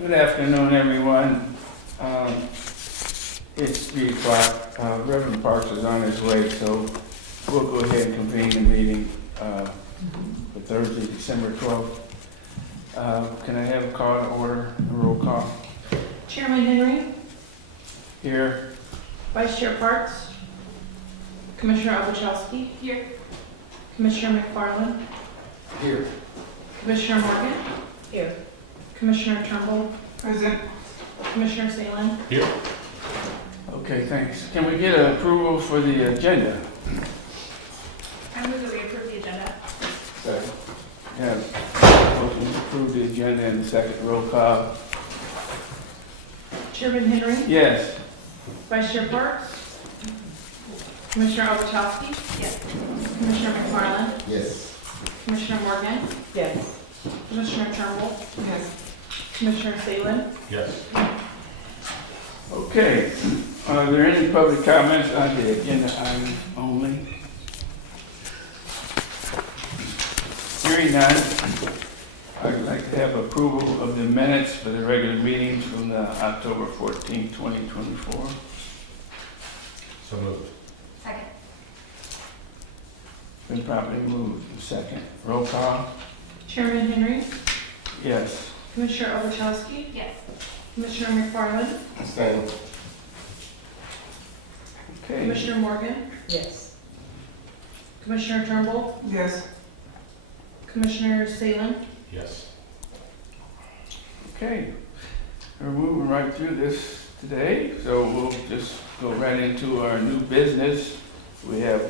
Good afternoon, everyone. It's 3 o'clock. Reverend Parks is on his way, so we'll go ahead and convene the meeting for Thursday, December 12th. Can I have a call to order, a roll call? Chairman Henry, Here. Vice Chair Parks, Commissioner Obuchowski. Here. Commissioner McFarland. Here. Commissioner Morgan. Here. Commissioner Turnbull. Present. Commissioner Salem. Here. Okay, thanks. Can we get approval for the agenda? I move that we approve the agenda. Yeah. Motion to approve the agenda and the second roll call. Chairman Henry, Yes. Vice Chair Parks, Commissioner Obuchowski. Yes. Commissioner McFarland. Yes. Commissioner Morgan. Yes. Commissioner Turnbull. Yes. Commissioner Salem. Yes. Okay. Are there any public comments on the agenda item only? Hearing none, I'd like to have approval of the minutes for the regular meetings from the October 14, 2024. So moved. Second. Been properly moved. Second. Roll call? Chairman Henry, Yes. Commissioner Obuchowski. Yes. Commissioner McFarland. Abstain. Okay. Commissioner Morgan. Yes. Commissioner Turnbull. Yes. Commissioner Salem. Yes. Okay. We're moving right through this today, so we'll just go right into our new business. We have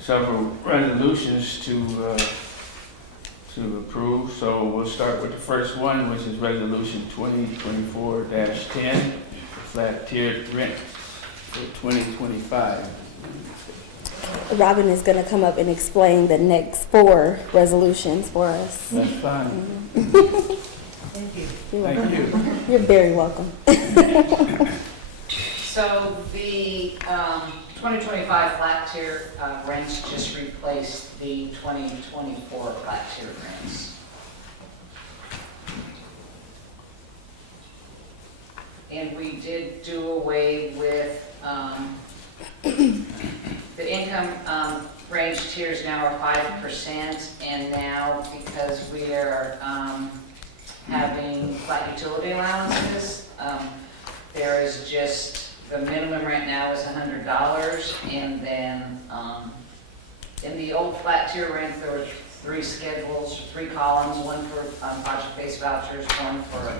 several resolutions to approve, so we'll start with the first one, which is Resolution 2024-10, flat tiered rent for 2025. Robin is going to come up and explain the next 4 resolutions for us. That's fine. Thank you. You're Thank welcome. you. You're very welcome. So the 2025 flat tier rents just replaced the 2024 flat tier rents. And we did do away with the income range tiers now are 5%, and now because we are having flat utility allowances, there is just, the minimum right now is $100, and then in the old flat tier rent, there were 3 schedules, 3 columns, one for project-based vouchers, one for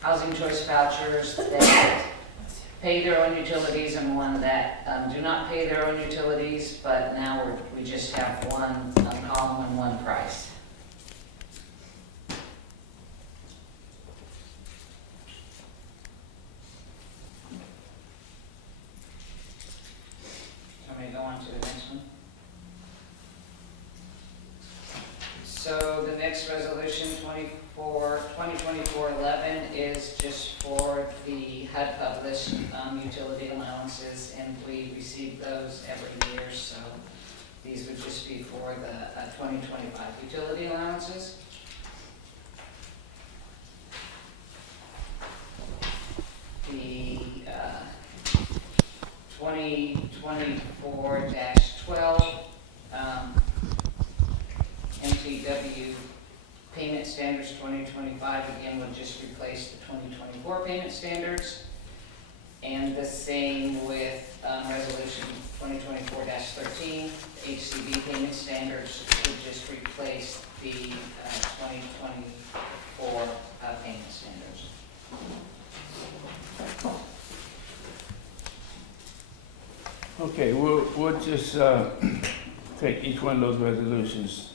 housing choice vouchers that pay their own utilities, and one that do not pay their own utilities, but now we just have one column and one price. Let me go on to the next one. So the next resolution, 2024-11, is just for the HUD published utility allowances, and we receive those every year, so these would just be for the 2025 utility allowances. The 2024-12 MTW payment standards 2025, again, will just replace the 2024 payment standards. And the same with resolution 2024-13, HCB payment standards would just replace the 2024 payment standards. Okay, we'll just take each one of those resolutions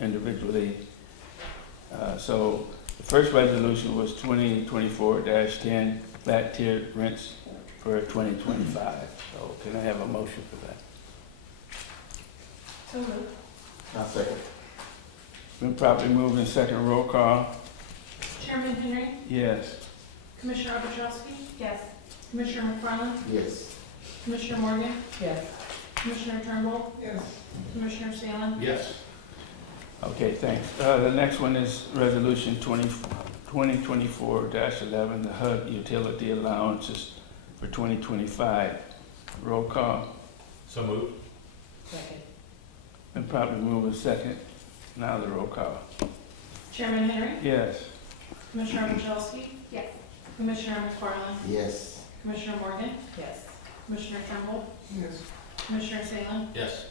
individually. So the first resolution was 2024-10, flat tiered rents for 2025. So can I have a motion for that? So moved. I'll second. Been properly moved in second. Roll call? Chairman Henry, Yes. Commissioner Obuchowski. Yes. Commissioner McFarland. Yes. Commissioner Morgan. Yes. Commissioner Turnbull. Yes. Commissioner Salem. Yes. Okay, thanks. The next one is Resolution 2024-11, the HUD utility allowances for 2025. Roll call. So moved. Second. And probably move a second. Now the roll call. Chairman Henry. Yes. Commissioner Ovechowski. Yes. Commissioner McFarland. Yes. Commissioner Morgan. Yes. Commissioner Turnbull. Yes. Commissioner Salem. Yes.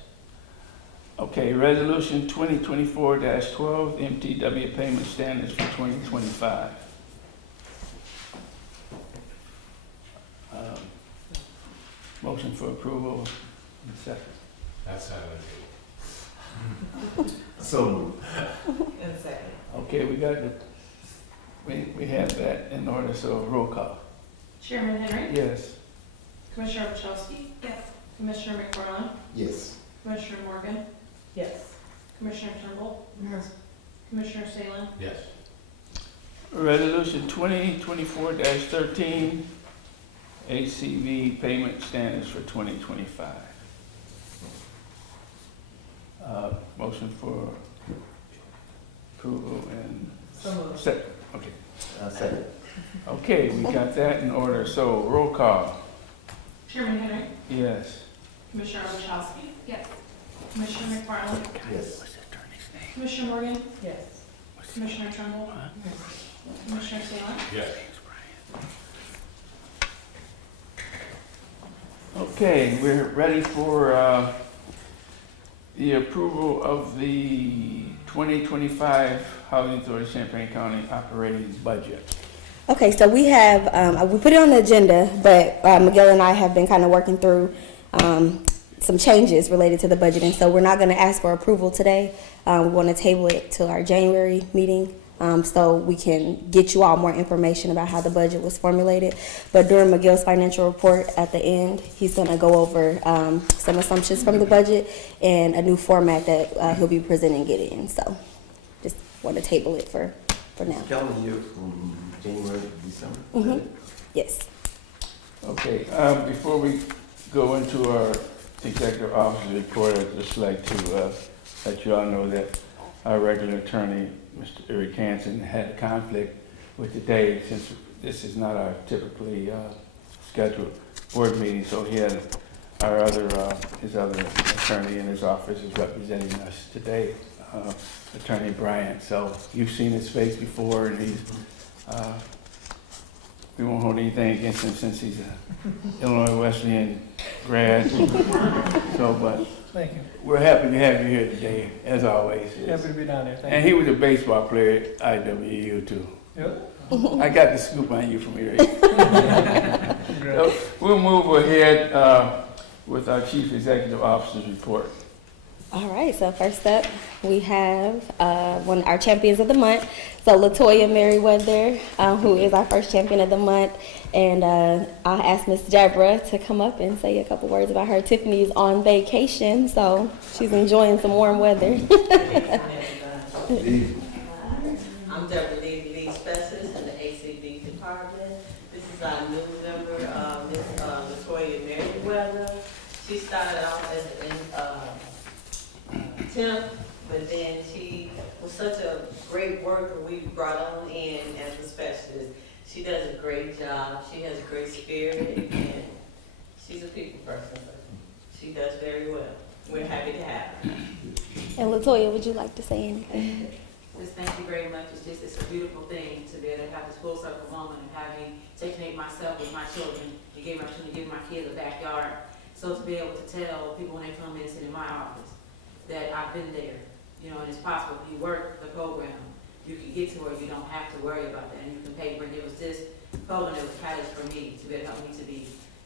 Okay, resolution 2024-12, MTW payment standards for 2025. Motion for approval, and second. That's how So moved. And second. Okay, we got the, we have that in order, so roll call. Chairman Henry. Yes. Commissioner Ovechowski. Yes. Commissioner McFarland. Yes. Commissioner Morgan. Yes. Commissioner Turnbull. Yes. Commissioner Salem. Yes. Resolution 2024-13, ACV payment standards for 2025. Motion for approval and So moved. second. Okay. Second. Okay, we got that in order, so roll call. Chairman Henry. Yes. Commissioner Ovechowski. Yes. Commissioner McFarland. Yes. Commissioner Morgan. Yes. Commissioner Turnbull. Commissioner Salem. Yes. Okay, we're ready for the approval of the 2025 Housing Authority Champaign County operating budget. Okay, so we have, we put it on the agenda, but Miguel and I have been kind of working through some changes related to the budget, and so we're not going to ask for approval today. We want to table it to our January meeting so we can get you all more information about how the budget was formulated. But during Miguel's financial report at the end, he's going to go over some assumptions from the budget and a new format that he'll be presenting it in. So just want to table it for now. Calendar year from January to December. Mhm. Yes. Okay, before we go into our executive officer report, I'd just like to let you all know that our regular attorney, Mr. Eric Hansen, had a conflict with the day since this is not our typically scheduled board meeting, so he had his other attorney in his office is representing us today, Attorney Bryant. So you've seen his face before, and he's we won't hold anything against him since he's an Illinois Wesleyan grad. So, but Thank you. we're happy to have you here today, as always. Happy to be down there. Thank And he was a baseball player at IWU too. Yep. I got the scoop on you from Eric. So we'll move ahead with our Chief Executive Officer's report. All right, so first up, we have one our champions of the month. So Latoya Merriweather, who is our first champion of the month. And I'll ask Miss Deborah to come up and say a couple words about her. Tiffany's on vacation, so she's enjoying some warm weather. I'm Deborah Lee, lead specialist in the ACB department. This is our new member, Ms. Latoya Merriweather. She started off as an temp, but then she was such a great worker. We brought her in as a specialist. She does a great job. She has a great spirit, and she's a people person. So she does very well. We're happy to have her. And Latoya, would you like to say anything? Just thank you very much. It's a beautiful thing to be able to have this full circle moment of having taken it myself with my children. You gave me an opportunity to give my kids a backyard. So to be able to tell people when they come in and sit in my office that I've been there, you know, and it's possible if you work the program, you can get to where you don't have to worry about that, and you can pay for it. It was this program that was catalyst for me to be able to help me to be,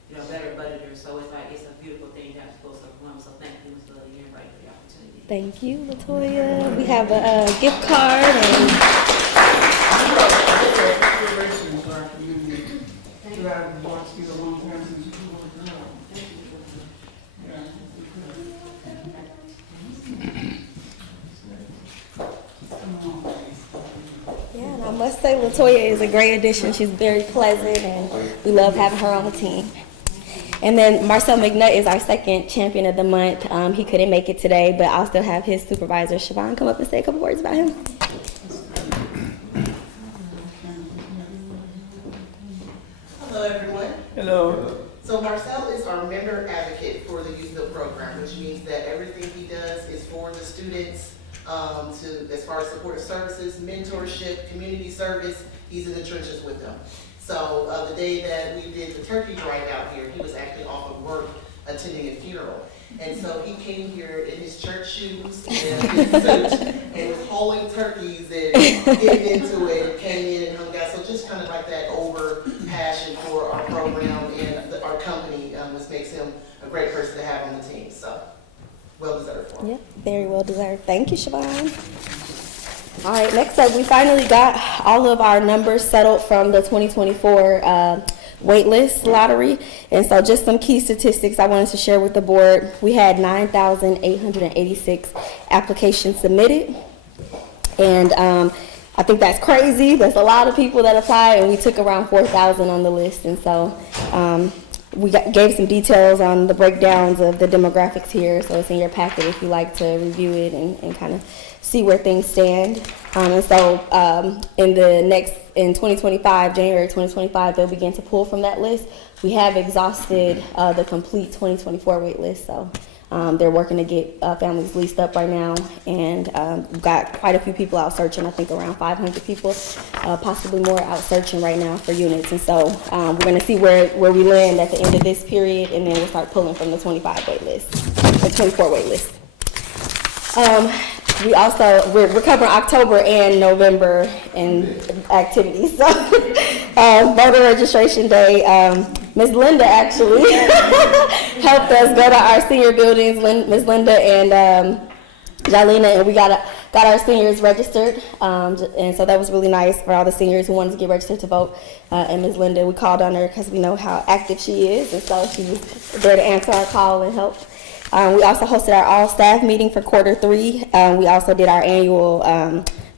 you know, better budgeter. So it's like, it's a beautiful thing to have this full circle moment. So thank you, Ms. Lilly, and everybody for the opportunity. Thank you, Latoya. We have a gift card and Congratulations to our community. You have watched these a long time since you were yeah, and I must say Latoya is a great addition. She's very pleasant and we love having her on the team. And then Marcel McNutt is our second champion of the month. He couldn't make it today, but I'll still have his supervisor, Siobhan, come up and say a couple words about him. member advocate for the youth build program, which means that everything he does is for the students, as far as supportive services, mentorship, community service, he's in the trenches with them. So the day that we did the turkey drive out here, he was actually off of work attending a funeral. And so he came here in his church shoes and his suit and was hauling turkeys and getting into it and came in and hung out. So just kind of like that over passion for our program and our company, which makes him a great person to have on the team. So well deserved for him. Yeah, very well deserved. Thank you, Siobhan. All right, next up, we finally got all of our numbers settled from the 2024 waitlist lottery. And so just some key statistics I wanted to share with the board. We had 9,886 applications submitted. And I think that's crazy. There's a lot of people that applied, and we took around 4,000 on the list. And so we gave some details on the breakdowns of the demographics here. So it's in your packet if you like to review it and kind of see where things stand. And so in 2025, January 2025, they'll begin to pull from that list. We have exhausted the complete 2024 wait list. So they're working to get families leased up right now, and we've got quite a few people out searching. I think around 500 people, possibly more, out searching right now for units. And so we're going to see where we land at the end of this period, and then we'll start pulling from the 25 wait list, the 24 wait list. We're covering October and November in activities. So voter registration day, Ms. Linda actually helped us go to our senior buildings, Ms. Linda and Jalina, and we got our seniors registered. And so that was really nice for all the seniors who wanted to get registered to vote. And Ms. Linda, we called on her because we know how active she is, and so she was there to answer our call and help. We also hosted our all-staff meeting for Q3. We also did our annual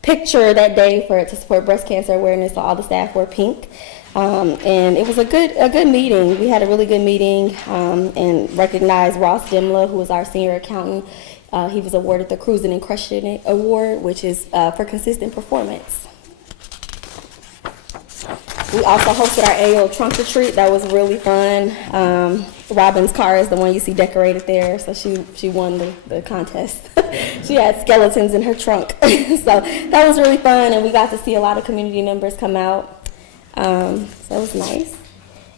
picture that day to support breast cancer awareness, so all the staff wore pink. And it was a good meeting. We had a really good meeting and recognized Ross Dimla, who was our senior accountant. He was awarded the Cruising and Crushing It Award, which is for consistent performance. We also hosted our annual trunk or treat. That was really fun. Robin's car is the one you see decorated there, so she won the contest. She had skeletons in her trunk. So that was really fun, and we got to see a lot of community members come out. So it was nice.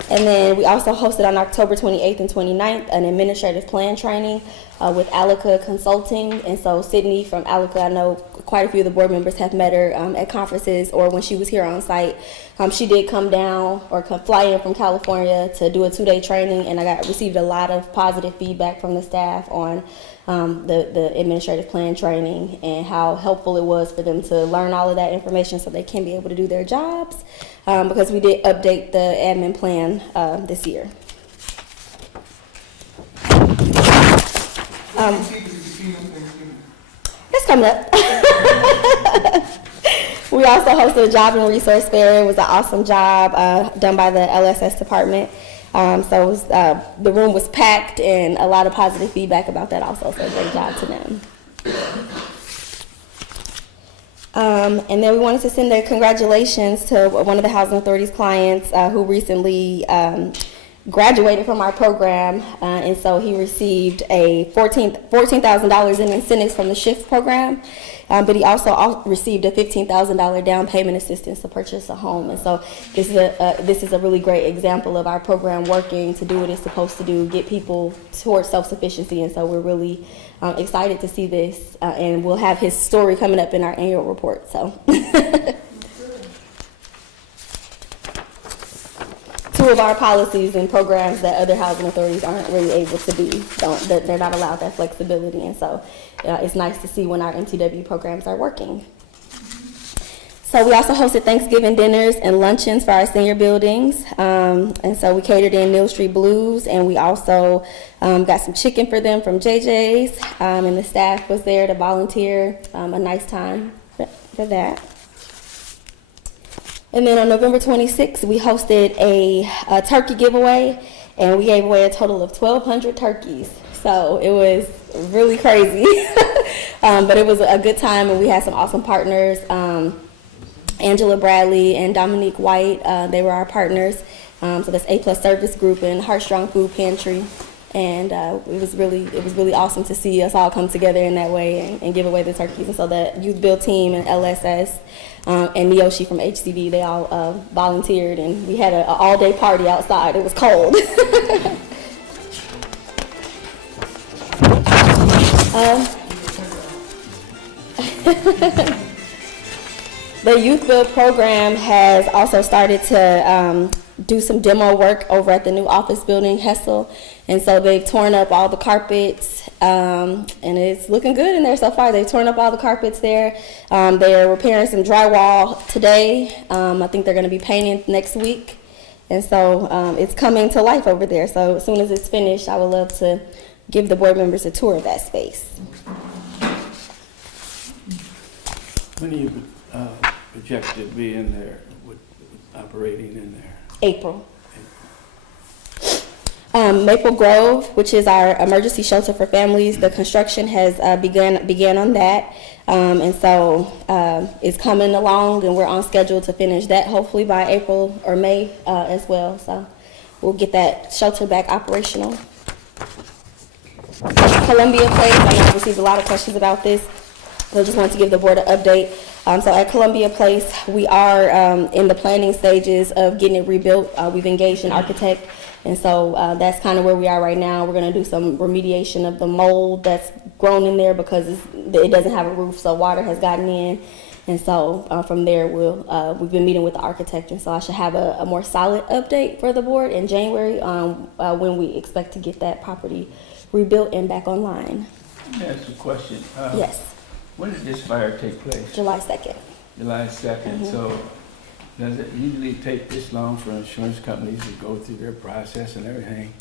And then we also hosted on October 28th and 29th an administrative plan training with Alica Consulting. And so Sydney from Alica, I know quite a few of the board members have met her at conferences or when she was here on site. She did come down or fly in from California to do a 2-day training, and I received a lot of positive feedback from the staff on the administrative plan training and how helpful it was for them to learn all of that information so they can be able to do their jobs, because we did update the admin plan this year. It's coming up. We also hosted a job and resource fair. It was an awesome job done by the LSS department. So it was, the room was packed, and a lot of positive feedback about that also, so great job to them. And then we wanted to send a congratulations to one of the Housing Authority's clients who recently graduated from our program, and so he received a $14,000 in incentives from the SHIFT program, but he also received a $15,000 down payment assistance to purchase a home. And so this is a really great example of our program working to do what it's supposed to do, get people towards self-sufficiency. And so we're really excited to see this, and we'll have his story coming up in our annual report. So. Two of our policies and programs that other housing authorities aren't really able to do. They're not allowed that flexibility, and so it's nice to see when our MTW programs are working. So we also hosted Thanksgiving dinners and luncheons for our senior buildings, and so we catered in Mill Street Blues, and we also got some chicken for them from JJ's, and the staff was there to volunteer. A nice time for that. And then on November 26th, we hosted a turkey giveaway, and we gave away a total of 1,200 turkeys. So it was really crazy, but it was a good time, and we had some awesome partners. Angela Bradley and Dominique White, they were our partners. So that's A+ Service Group and Heartstrong Food Pantry. And it was really awesome to see us all come together in that way and give away the turkeys. And so the Youth Build team and LSS and Neoshi from HCD, they all volunteered, and we had an all-day party outside. It was cold. The Youth Build program has also started to do some demo work over at the new office building, Hessel. And so they've torn up all the carpets, and it's looking good in there so far. They've torn up all the carpets there. They're repairing some drywall today. I think they're going to be painting next week. And so it's coming to life over there. So as soon as it's finished, I would love to give the board members a tour of that space. When do you project to be in there, operating in there? April. Maple Grove, which is our emergency shelter for families, the construction has began on that, and so it's coming along, and we're on schedule to finish that hopefully by April or May as well. So we'll get that shelter back operational. Columbia Place, I know I received a lot of questions about this, so I just wanted to give the board an update. So at Columbia Place, we are in the planning stages of getting it rebuilt. We've engaged an architect, and so that's kind of where we are right now. We're going to do some remediation of the mold that's grown in there because it doesn't have a roof, so water has gotten in. And so from there, we've been meeting with the architect, and so I should have a more solid update for the board in January when we expect to get that property rebuilt and back online. Let me ask you a question. Yes. When did this fire take place? July 2nd. July 2nd. So does it usually take this long for insurance companies to go through their process and everything?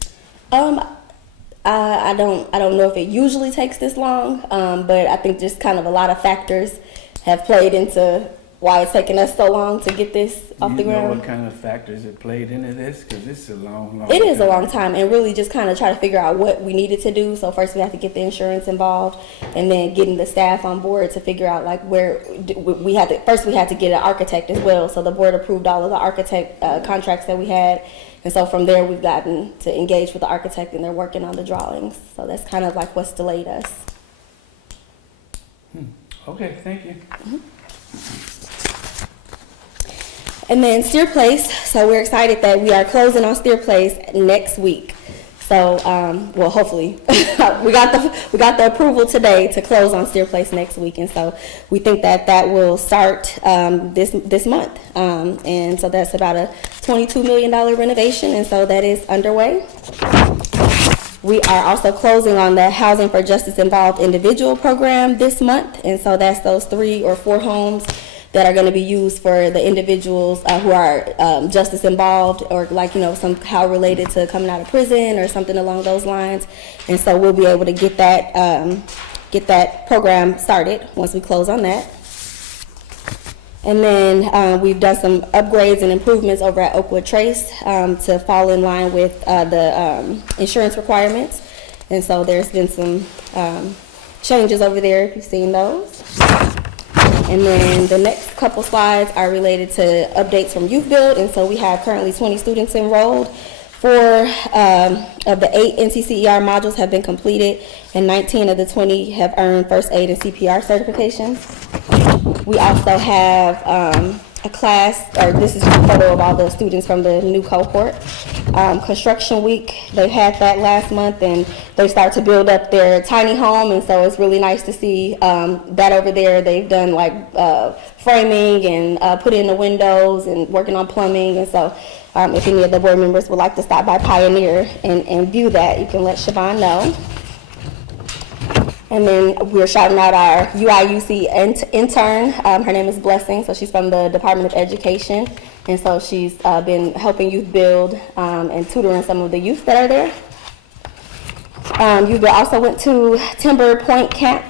I don't know if it usually takes this long, but I think just kind of a lot of factors have played into why it's taking us so long to get this off the ground. Do you know what kind of factors have played into this? Because this is a long It is time. a long time, and really just kind of try to figure out what we needed to do. So first we have to get the insurance involved, and then getting the staff on board to figure out like where we had to. First we had to get an architect as well. So the board approved all of the architect contracts that we had, and so from there we've gotten to engage with the architect, and they're working on the drawings. So that's kind of like what's delayed us. Okay, thank you. And then Steer Place, so we're excited that we are closing on Steer Place next week. So, well, hopefully, we got the approval today to close on Steer Place next week, and so we think that will start this month. And so that's about a $22 million renovation, and so that is underway. We are also closing on the Housing for Justice Involved individual program this month, and so that's those 3 or 4 homes that are going to be used for the individuals who are justice involved, or like, somehow related to coming out of prison or something along those lines. And so we'll be able to get that program started once we close on that. And then we've done some upgrades and improvements over at Oakwood Trace to fall in line with the insurance requirements. And so there's been some changes over there, if you've seen those. And then the next couple slides are related to updates from Youth Build. And so we have currently 20 students enrolled. 4 of the 8 NCCER modules have been completed, and 19 of the 20 have earned first aid and CPR certifications. We also have a class, or this is a photo of all the students from the new cohort. Construction week, they had that last month, and they start to build up their tiny home, and so it's really nice to see that over there. They've done like framing and put in the windows and working on plumbing, and so if any of the board members would like to stop by Pioneer and view that, you can let Siobhan know. And then we're shouting out our UIUC intern. Her name is Blessing, so she's from the Department of Education. And so she's been helping Youth Build and tutoring some of the youth that are there. Youth Build also went to Timber Point Camp.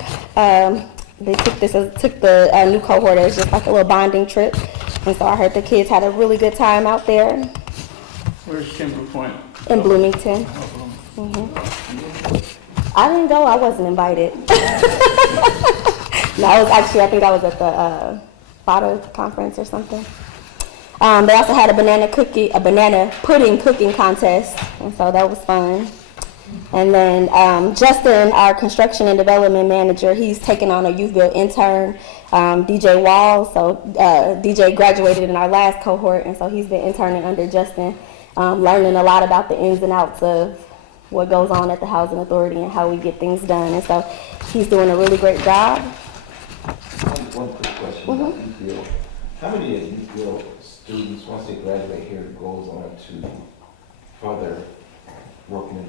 They took the new cohort as just like a little bonding trip. And so I heard the kids had a really good time out there. Where's Timber Point? In Bloomington. I didn't go, I wasn't invited. No, I think I was at the FATA conference or something. They also had a banana pudding cooking contest, and so that was fun. And then Justin, our construction and development manager, he's taken on a youth build intern, DJ Wall. So DJ graduated in our last cohort, and so he's been interning under Justin, learning a lot about the ins and outs of what goes on at the housing authority and how we get things done. And so he's doing a really great job. One quick question about youth build. How many of youth build students, once they graduate here, goes on to further working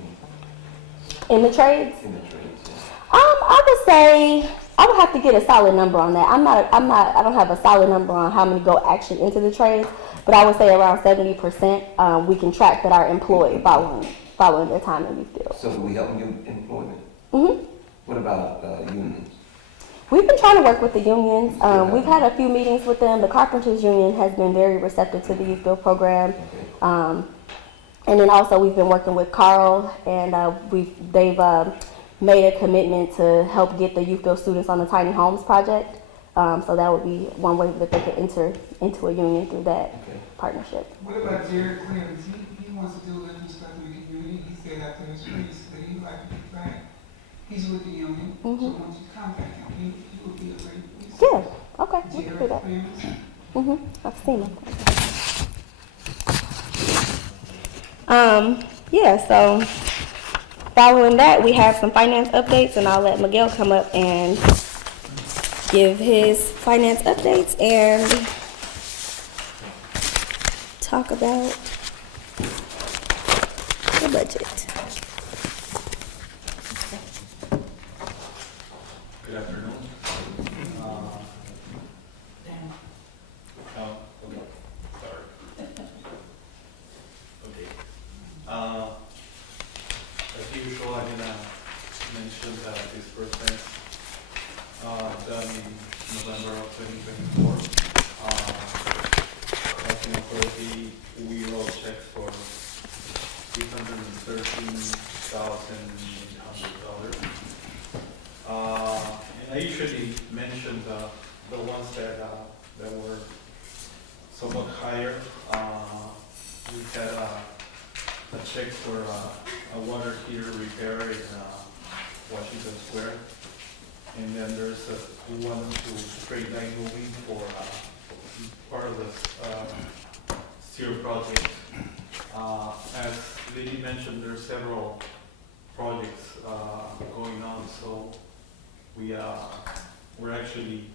In the trades, in the trades? I would say I would have to get a solid number on that. I don't have a solid number on how many go actually into the trades, but I would say around 70% we can track that are employed following their time in youth build. So do we help them get employment? Mm-hmm. What about unions? We've been trying to work with the unions. We've had a few meetings with them. The Carpenters Union has been very receptive to the youth build program. Okay. And then also we've been working with Carl, and they've made a commitment to help get the youth build students on the tiny homes project. So that would be one way that they could enter into a union through that partnership. What about Jared Clemens? He wants to do a little stuff with the union. He said after his race that he would like to get back. He's with the union, so once you contact him, he would be a great resource. Yeah, okay, we can do Jared that. Clemens. I've seen them. Yeah, so following that, we have some finance updates, and I'll let Miguel come up and give his finance updates and talk about the budget. Good afternoon. Okay, sorry. Okay. As usual, I'm gonna mention the disbursements done in November of 2024. As you know, we wrote checks for $313,800. And I usually mention the ones that were somewhat higher. We had a check for a water heater repair in Washington Square. And then there's one to Straight Line Moving for part of the SEER project. As Lily mentioned, there are several projects going on, so we're actually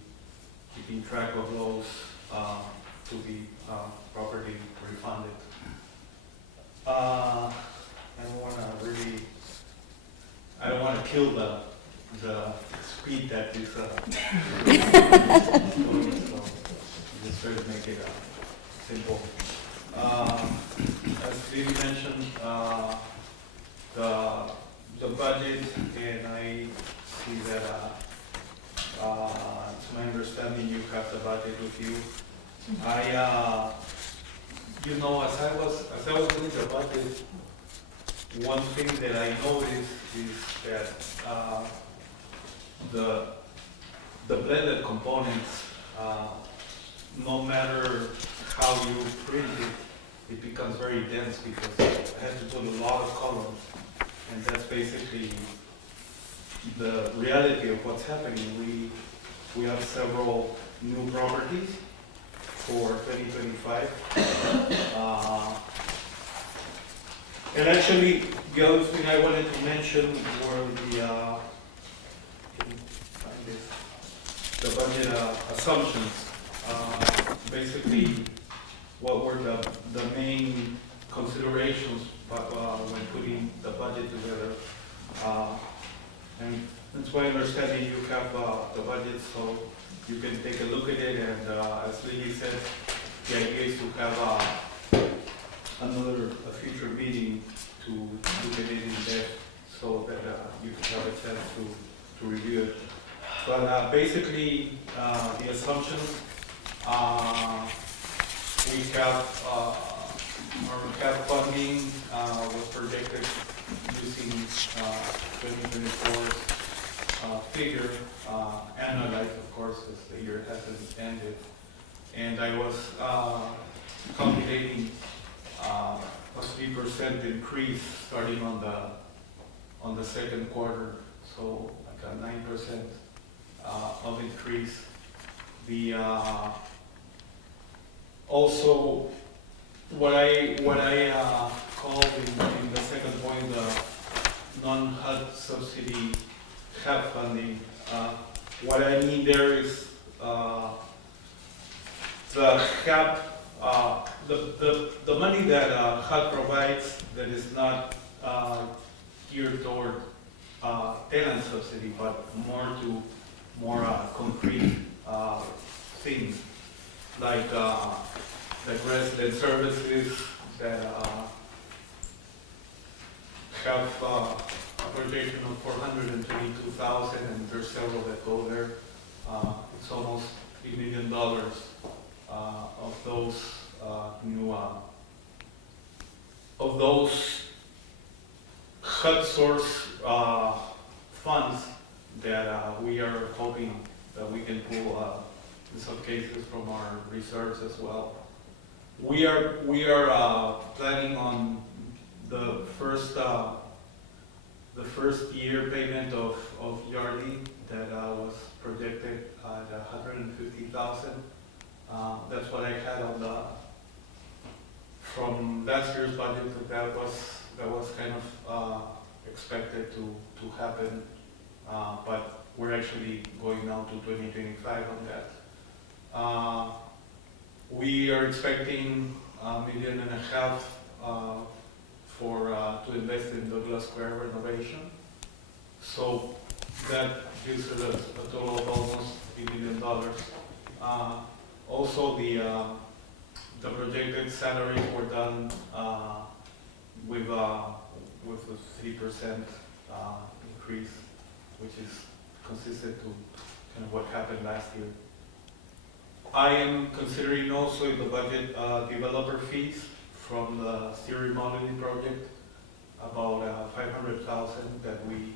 keeping track of those to be properly refunded. I don't want to kill the speed that is going, so just try to make it simple. As Lily mentioned, the budget, and I see that it's my understanding you have the budget with you. As I was doing the budget, one thing that I noticed is that the blended components, no matter how you print it, it becomes very dense because it has to put a lot of columns, and that's basically the reality of what's happening. We have several new properties for 2025. And actually, the other thing I wanted to mention were the budget assumptions. Basically, what were the main considerations when putting the budget together. And that's my understanding you have the budget, so you can take a look at it, and as Lily said, the idea is to have a future meeting to look at it in depth so that you can have a chance to review it. But basically, the assumptions, we have our cap funding was projected using 2024's figure, annualized of course, because the year hasn't ended. And I was calculating a 3% increase starting on on the second quarter, so like a 9% of increase. The also what I called in the second point the non-HUD subsidy HAP funding. What I mean there is the HAP, the money that HUD provides that is not geared toward tenant subsidy, but more concrete things like resident services that have a projection of 422,000, and there's several that go there. It's almost $3 million of those HUD source funds that we are hoping that we can pull in some cases from our reserves as well. We are planning on the first year payment of Yardi that was projected at 150,000. That's what I had on from last year's budget. That was kind of expected to happen, but we're actually going now to 2025 on that. We are expecting $1.5 million to invest in Douglas Square renovation. So that gives us a total of almost $3 million. Also, the projected salaries were done with a 3% increase, which is consistent to kind of what happened last year. I am considering also in the budget developer fees from the steel remodeling project, about 500,000 that we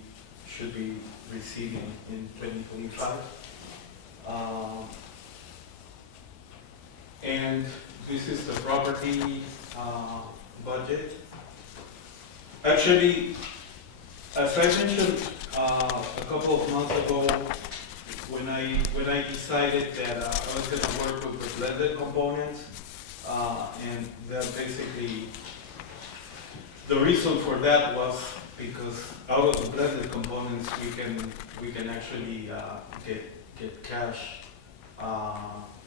should be receiving in 2025. And this is the property budget. Actually, as I mentioned a couple of months ago, when I decided that I was going to work with the blended components, and that basically the reason for that was because out of the blended components we can actually get cash,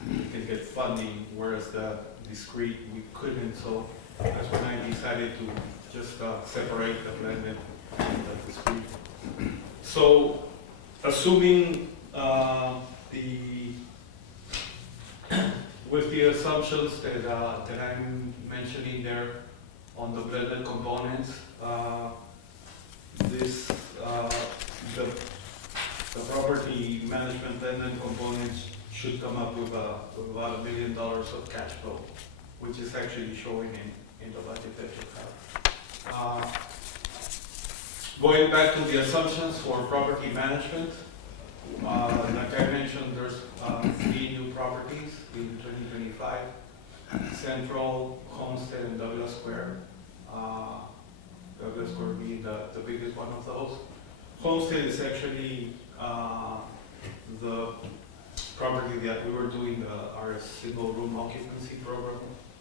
we can get funding, whereas the discrete we couldn't. So that's when I decided to just separate the blended and the discrete. So assuming with the assumptions that I'm mentioning there on the blended components, the property management blended components should come up with about $1 million of cash flow, which is actually showing in the budget that you have. Going back to the assumptions for property management, like I mentioned, there's 3 new properties in 2025, Central, Homestead, and Douglas Square. Douglas Square being the biggest one of those. Homestead is actually the property that we were doing our single room occupancy program,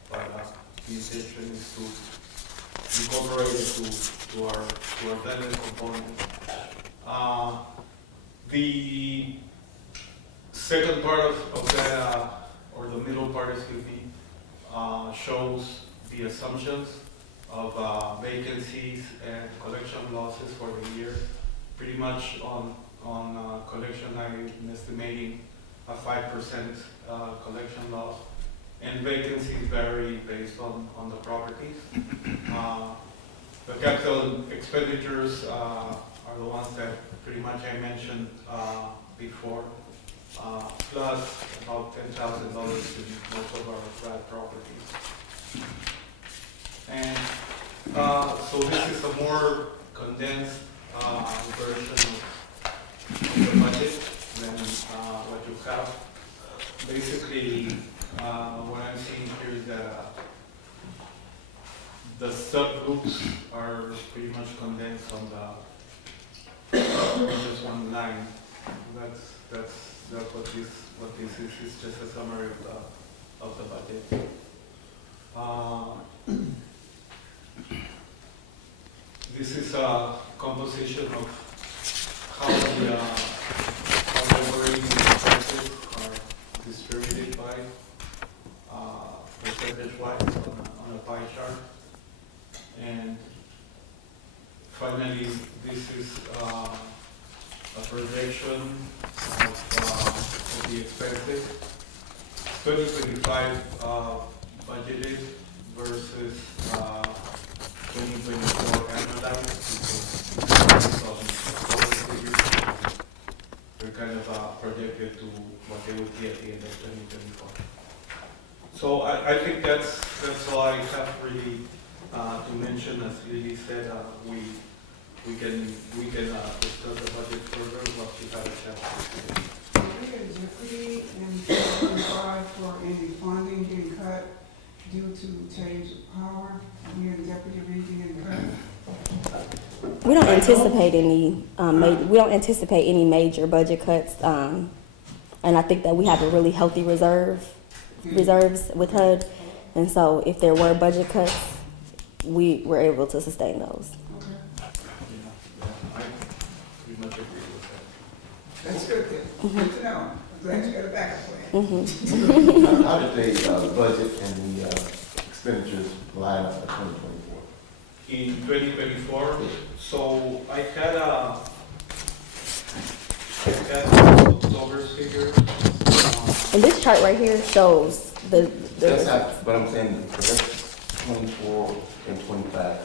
but the intention is to incorporate it to our blended component. The second part of that, or the middle part, excuse me, shows the assumptions of vacancies and collection losses for the year. Pretty much on collection, I'm estimating a 5% collection loss, and vacancies vary based on the properties. The capital expenditures are the ones that pretty much I mentioned before, plus about $10,000 in most of our flat properties. And so this is a more condensed version of the budget than what you have. Basically, what I'm seeing here is that the subgroups are pretty much condensed on just one line. That's what this is. It's just a summary of the budget. This is a composition of how the operating expenses are distributed by percentage-wise on a pie chart. And finally, this is a projection of the expenses. 2025 budgeted versus 2024 annualized, because they're kind of projected to what they would be at the end of 2024. So I think that's all I have really to mention. As Lily said, we can discuss the budget further once we have a chance. We had jeopardy in 2025 for any funding getting cut due to change of power. We had jeopardy getting cut. We don't anticipate any, we don't anticipate any major budget cuts, and I think that we have a really healthy reserves with HUD, and so if there were budget cuts, we were able to sustain those. I pretty much agree with that. That's good then. Good to know. I'm glad you got a backup plan. How did they budget and the expenditures line up for 2024? In 2024, so I had October's figure. And this chart right here shows That's not, but I'm saying, that's 24 and 25.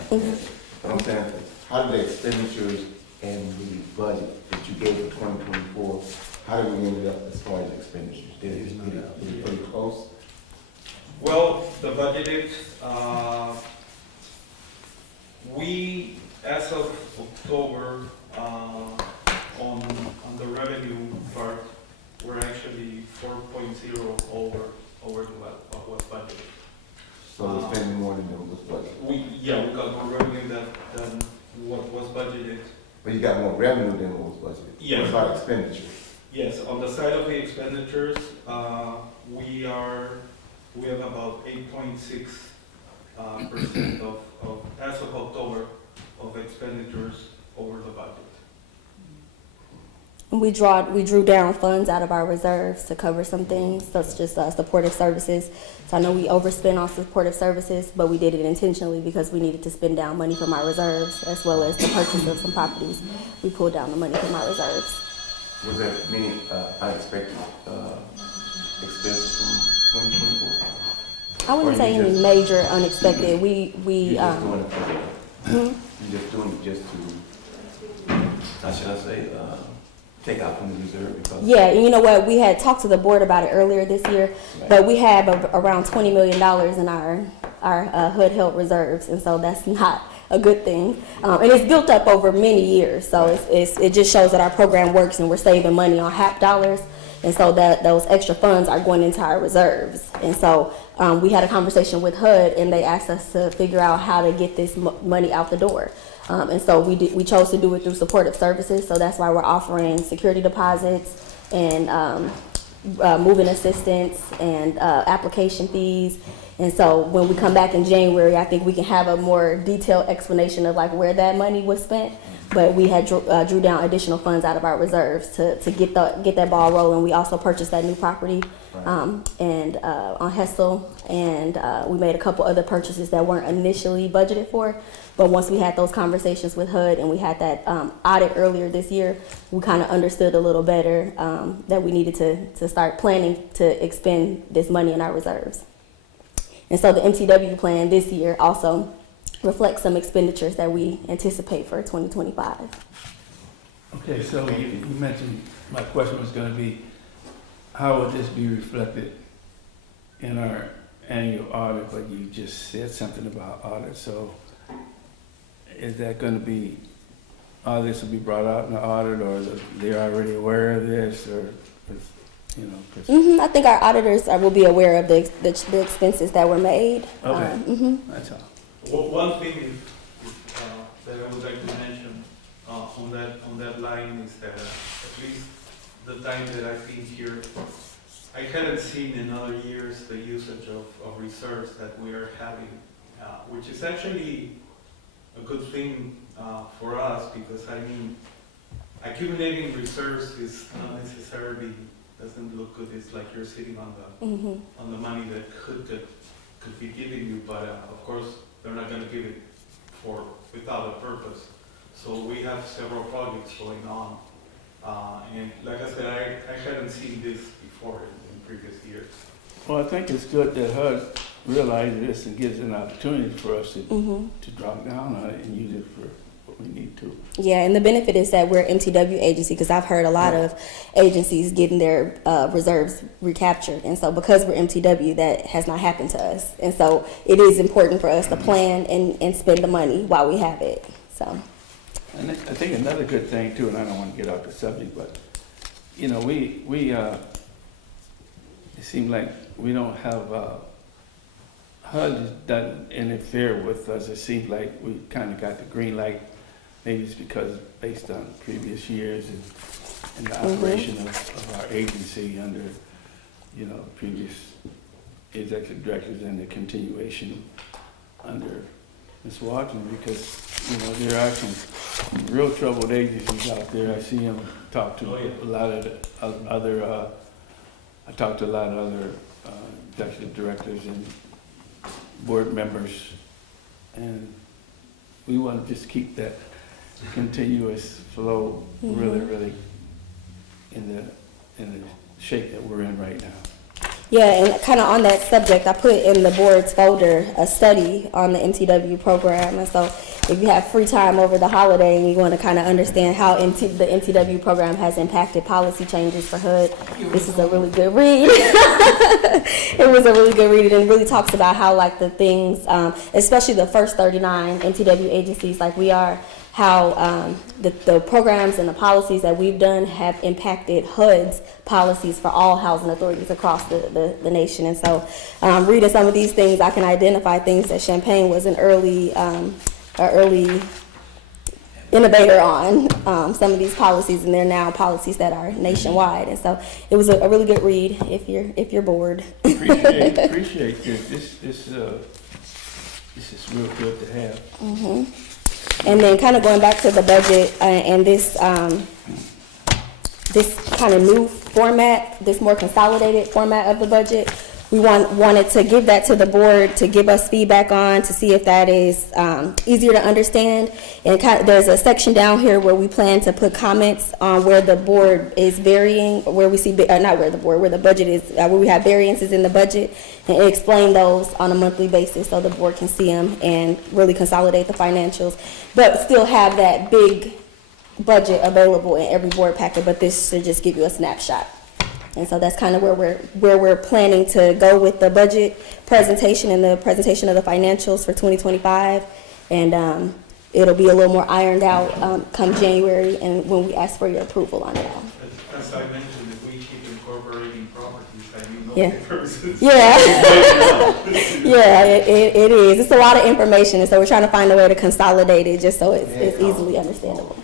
But I'm saying, how did the expenditures and the budget that you gave for 2024, how did we end up as far as expenditures? Did it pretty close? Well, the budgeted, we, as of October, on the revenue part, we're actually 4.0 over what was budgeted. So we're spending more than was budgeted. We got more revenue than what was budgeted. But you got more revenue than what was budgeted. Yes. What about expenditures? Yes, on the side of the expenditures, we have about 8.6% of, as of October, of expenditures over the budget. We drew down funds out of our reserves to cover some things, such as supportive services. So I know we overspent on supportive services, but we did it intentionally because we needed to spend down money from our reserves, as well as the purchase of some properties. We pulled down the money from our reserves. Was there many unexpected expenses from 2024? I wouldn't Or say you any just- major unexpected. You just doing it for you just doing it just to, how should I say, take out from the reserve because. Yeah, and you know what? We had talked to the board about it earlier this year, but we have around $20 million in our HUD held reserves, and so that's not a good thing. And it's built up over many years, so it just shows that our program works and we're saving money on HAP dollars, and so that those extra funds are going into our reserves. And so we had a conversation with HUD, and they asked us to figure out how to get this money out the door. And so we chose to do it through supportive services, so that's why we're offering security deposits and moving assistance and application fees. And so when we come back in January, I think we can have a more detailed explanation of like where that money was spent. But we had drew down additional funds out of our reserves to get that ball rolling. We also purchased that new property and on Hessel, and we made a couple other purchases that weren't initially budgeted for. But once we had those conversations with HUD and we had that audit earlier this year, we kind of understood a little better that we needed to start planning to expend this money in our reserves. And so the MTW plan this year also reflects some expenditures that we anticipate for 2025. Okay, so you mentioned, my question was gonna be, how would this be reflected in our annual audit, but you just said something about audit, so is that gonna be, all this will be brought out in the audit, or they're already aware of this, or, you know? 'Cause- I think our auditors will be aware of the expenses that were made. Okay, that's all. Well, one thing that I would like to mention on that line is that at least the time that I've been here, I hadn't seen in other years the usage of reserves that we are having, which is actually a good thing for us, because I mean, accumulating reserves is not necessarily, doesn't look good. It's like you're sitting on the money that could be given you, but of course they're not going to give it without a purpose. So we have several projects going on, and like I said, I hadn't seen this before in previous years. Well, I think it's good that HUD realizes this and gives an opportunity for us to drop down on it and use it for what we need to. Yeah, and the benefit is that we're an MTW agency, because I've heard a lot of agencies getting their reserves recaptured. And so because we're MTW, that has not happened to us. And so it is important for us to plan and spend the money while we have it. So. And I think another good thing too, and I don't want to get off the subject, but you know, we it seems like we don't have HUD doesn't interfere with us. It seems like we kind of got the green light. Maybe it's because based on previous years and the operation of our agency under, you know, previous executive directors and the continuation under Ms. Watson, because, you know, there are some real troubled agencies out there. I see them talk to a lot of other, I talked to a lot of other executive directors and board members, and we want to just keep that continuous flow really in the shape that we're in right now. Yeah, and kind of on that subject, I put in the board's folder a study on the MTW program. And so if you have free time over the holiday and you want to kind of understand how the MTW program has impacted policy changes for HUD, this is a really good read. It was a really good read, and it really talks about how, like, the things, especially the first 39 MTW agencies like we are, how the programs and the policies that we've done have impacted HUD's policies for all housing authorities across the nation. And so reading some of these things, I can identify things that Champaign was an early innovator on, some of these policies, and they're now policies that are nationwide. And so it was a really good read if you're bored. Appreciate this. This is real good to have. And then kind of going back to the budget and this kind of new format, this more consolidated format of the budget, we wanted to give that to the board to give us feedback on, to see if that is easier to understand. And there's a section down here where we plan to put comments on where the board is varying, where we see, not where the board, where the budget is, where we have variances in the budget, and explain those on a monthly basis so the board can see them and really consolidate the financials, but still have that big budget available in every board packet. But this should just give you a snapshot. And so that's kind of where we're planning to go with the budget presentation and the presentation of the financials for 2025. And it'll be a little more ironed out come January, and when we ask for your approval on it all. As I mentioned, if we keep incorporating properties, I mean, no Yeah. differences. Yeah. Yeah, it is. It's a lot of information, and so we're trying to find a way to consolidate it just so it's easily understandable.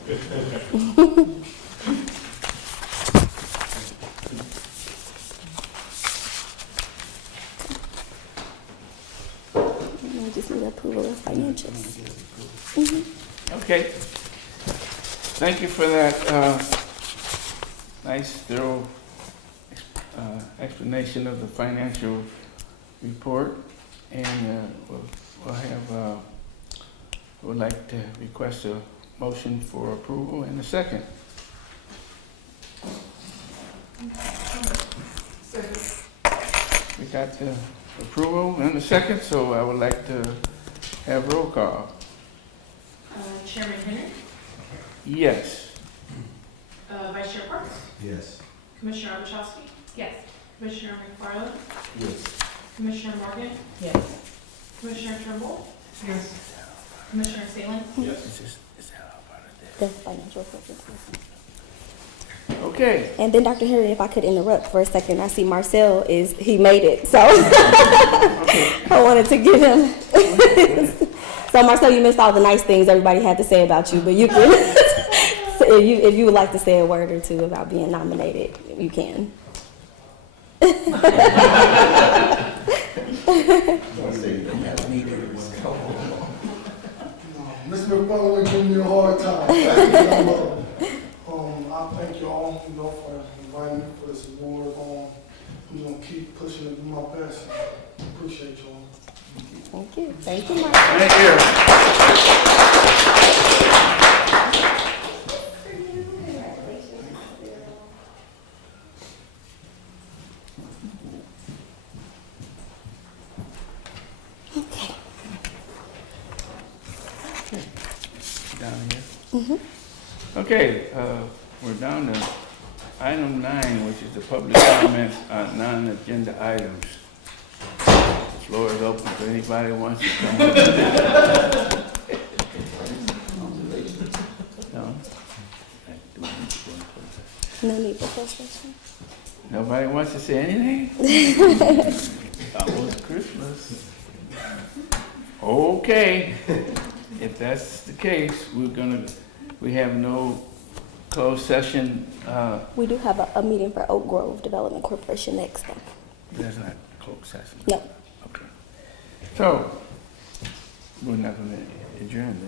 We just need approval of financials. Okay. Thank you for that nice, thorough explanation of the financial report. And we'd like to request a motion for approval in a second. We got the approval in a second, so I would like to have roll call. Chairman Henry, Yes. Vice Chair Parks, Yes. Commissioner Ovechowski. Yes. Commissioner McFarland, Yes. Commissioner Morgan, Yes. Commissioner Trimble, Yes. Commissioner Salem. Yes. Is that all part of The financial approval. that? Okay. And then, Dr. Henry, if I could interrupt for a second, I see Marcel he made it, so I wanted to give him. So, Marcel, you missed all the nice things everybody had to say about you, but you can So if you would like to say a word or two about being nominated, you can. Mr. McFarland giving me a hard time. I thank you all, for inviting me for this award. I'm gonna keep pushing to do my best. Appreciate you all. Thank you. Thank you, Mark. Thank you. Down here. Okay, we're down to item 9, which is the public comments on non-agenda items. The floor is open for anybody who wants to come. No? No need for frustration. Nobody wants to say anything? Almost Christmas. Okay, if that's the case, we have no closed session. We do have a meeting for Oak Grove Development Corporation next though. That's not closed session. No. Okay. So, we're not gonna adjourn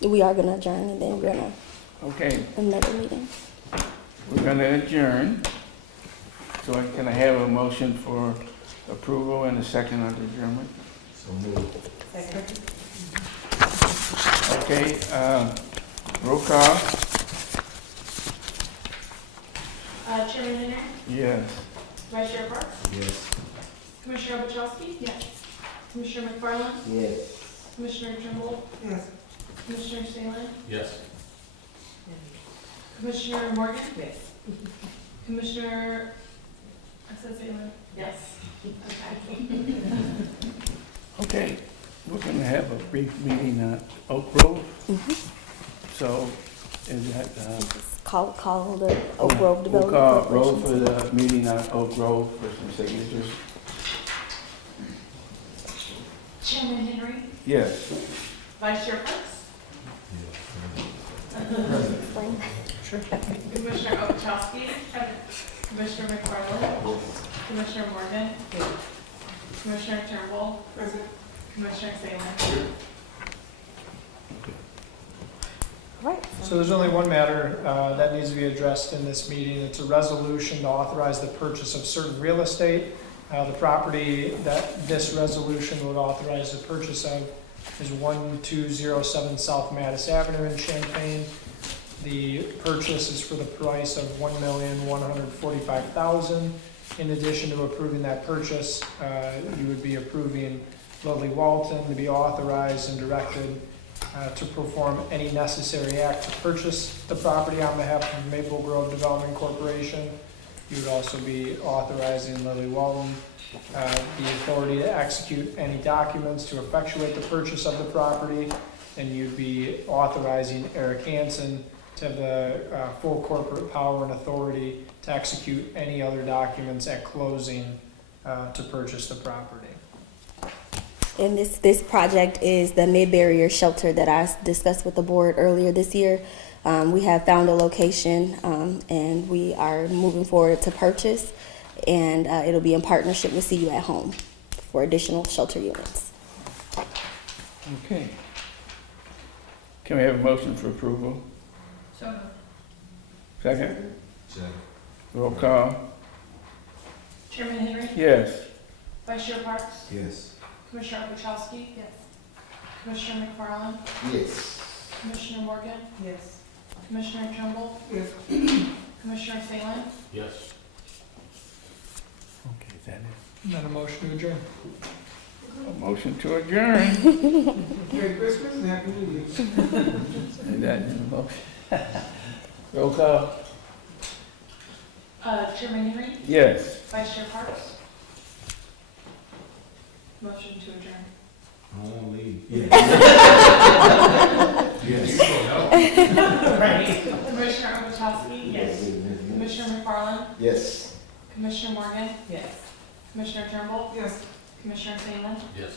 then. We are gonna adjourn and then we're gonna Okay, another meeting. we're gonna adjourn. So can I have a motion for approval and a second on the adjournment? So moved. Second. Okay, roll call? Chairman Henry, Yes. Vice Chair Parks, Yes. Commissioner Ovechowski. Yes. Commissioner McFarland, Yes. Commissioner Trimble, Yes. Commissioner Salem, Yes. Commissioner Morgan, Yes. Commissioner, I said Salem. Yes. Okay. Okay, we're gonna have a brief meeting at Oak Grove. So, is that, Just call the Oak Grove we'll Development call roll for Corporation. the meeting at Oak Grove for some signatures. Chairman Henry, Yes. Vice Chair Parks, Commissioner Ovechowski, Commissioner McFarland, Commissioner Morgan, Commissioner Turnbull, Commissioner Salem. Right. So there's only one matter that needs to be addressed in this meeting. It's a resolution to authorize the purchase of certain real estate. The property that this resolution would authorize the purchase of is 1207 South Mattis Avenue in Champaign. The purchase is for the price of $1,145,000. In addition to approving that purchase, you would be approving Lily Walton to be authorized and directed to perform any necessary act to purchase the property on behalf of Maple Grove Development Corporation. You would also be authorizing Lily Walton the authority to execute any documents to effectuate the purchase of the property, and you'd be authorizing Eric Hansen to have the full corporate power and authority to execute any other documents at closing to purchase the property. And this project is the mid-barrier shelter that I discussed with the board earlier this year. We have found a location and we are moving forward to purchase, and it'll be in partnership with See You at Home for additional shelter units. Okay. Can we have a motion for approval? So moved. Second? Second. Roll call? Chairman Henry, Yes. Vice Chair Parks, Yes. Commissioner Ovechowski. Yes. Commissioner McFarland, Yes. Commissioner Morgan, Yes. Commissioner Turnbull, Yes. Commissioner Salem. Yes. Okay, is that it? And then a motion to adjourn. A motion to adjourn. Merry Christmas and Happy New Year. Is that in the motion? Roll call? Chairman Henry, Yes. Vice Chair Parks. Motion to adjourn. I won't leave. Yes. Commissioner Ovechowski. Yes. Commissioner McFarland, Yes. Commissioner Morgan, Yes. Commissioner Turnbull, Yes. Commissioner Salem. Yes.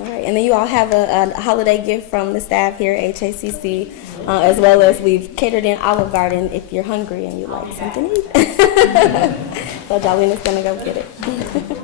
All right, and then you all have a holiday gift from the staff here at HACC, as well as we've catered in Olive Garden if you're hungry and you like something to eat. So Darlena's gonna go get it.